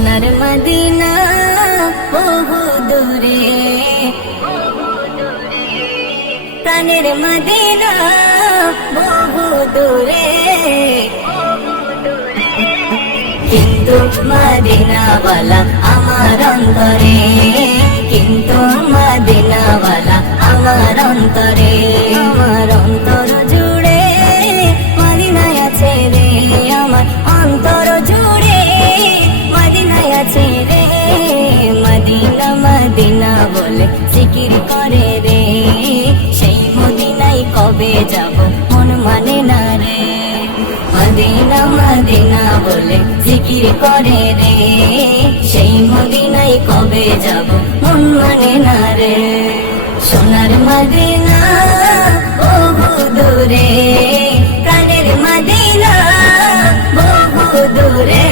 সোনার মদিনা বহু দূরে, প্রাণের মদিনা বহু দূরে, কিন্তু মদিনাওয়ালা আমার অন্তরে, কিন্তু মদিনাওয়ালা আমার অন্তরে, আমার অন্তর জুড়ে মদিনায় আছে রে, আমার অন্তর জুড়ে মদিনায় আছে রে। মদিনা মদিনা বলে জিকির করে রে, সেই মদিনায় কবে যাব মন মানে না রে। মদিনা মদিনা বলে জিকির করে রে, সেই মদিনায় কবে যাব মন মানে না রে। সোনার মদিনা বহু দূরে, প্রাণের মদিনা বহু দূরে,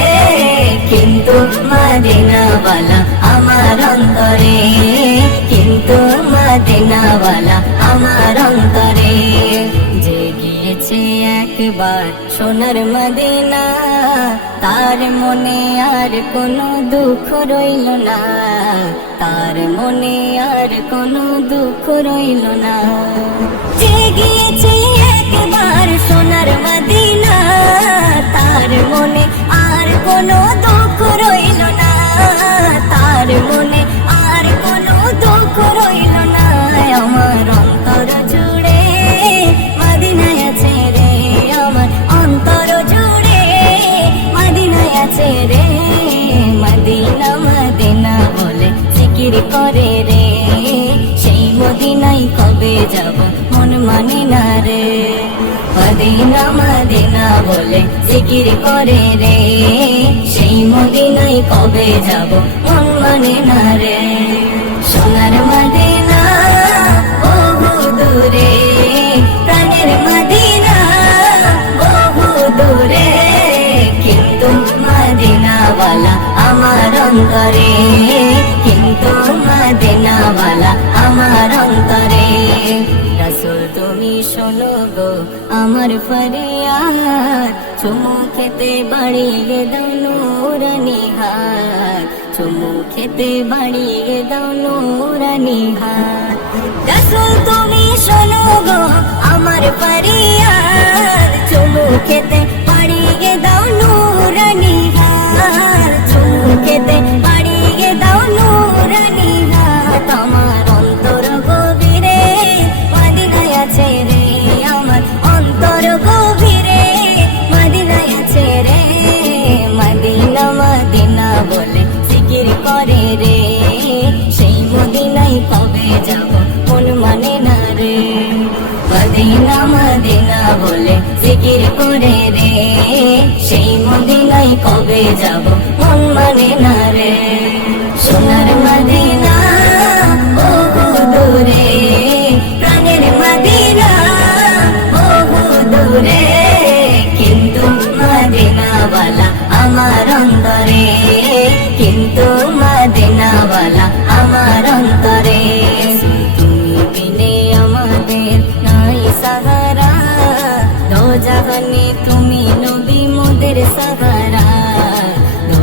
কিন্তু মদিনাওয়ালা আমার অন্তরে, কিন্তু মদিনাওয়ালা আমার অন্তরে। যে গিয়েছে একবার সোনার মদিনা, তার মনে আর কোনো দুঃখ রইল না, তার মনে আর কোনো দুঃখ রইল না। যে গিয়েছে একবার সোনার মদিনা, তার মনে আর কোনো দুঃখ রইল না, তার মনে আর কোনো দুঃখ রইল না। আমার অন্তর জুড়ে মদিনায় আছে রে, আমার অন্তর জুড়ে মদিনায় আছে রে। মদিনা মদিনা বলে জিকির করে রে, সেই মদিনায় কবে যাব মন মানে না রে। মদিনা মদিনা বলে জিকির করে রে, সেই মদিনায় কবে যাব মন মানে না রে। সোনার মদিনা বহু দূরে, প্রাণের মদিনা বহু দূরে, কিন্তু মদিনাওয়ালা আমার অন্তরে, কিন্তু মদিনাওয়ালা আমার অন্তরে। রাসূল তুমি শোনো গো আমার ফরিয়াদ, চুমু খেতে বাড়িয়ে দাও নূরানি হাত, চুমু খেতে বাড়িয়ে দাও নূরানি হাত। রাসূল তুমি শোনো গো আমার ফরিয়াদ, চুমু খেতে বাড়িয়ে দাও নূরানি হাত, চুমু খেতে বাড়িয়ে দাও নূরানি হাত। আমার অন্তর গভীরে মদিনায় আছে রে, আমার অন্তর গভীরে মদিনায় আছে রে। মদিনা মদিনা বলে জিকির করে রে, সেই মদিনায় কবে যাব মন মানে না রে। মদিনা মদিনা বলে জিকির করে রে, সেই মদিনায় কবে যাব মন মানে না রে। সোনার মদিনা বহু দূরে, প্রাণের মদিনা বহু দূরে, কিন্তু মদিনাওয়ালা আমার অন্তরে, কিন্তু মদিনাওয়ালা আমার অন্তরে। তুমি বিনে আমাদের নাই সাহারা, দো জাহানে তুমি নবী মোদের সাহারা, দো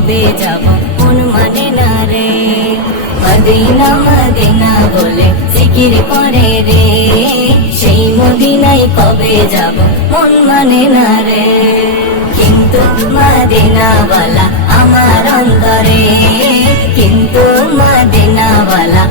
কবে যাব মন মানে না রে। মদিনা মদিনা বলে জিকির করে রে, সেই মদিনায় কবে যাব মন মানে না রে। কিন্তু মদিনাওয়ালা আমার অন্তরে, কিন্তু মদিনাওয়ালা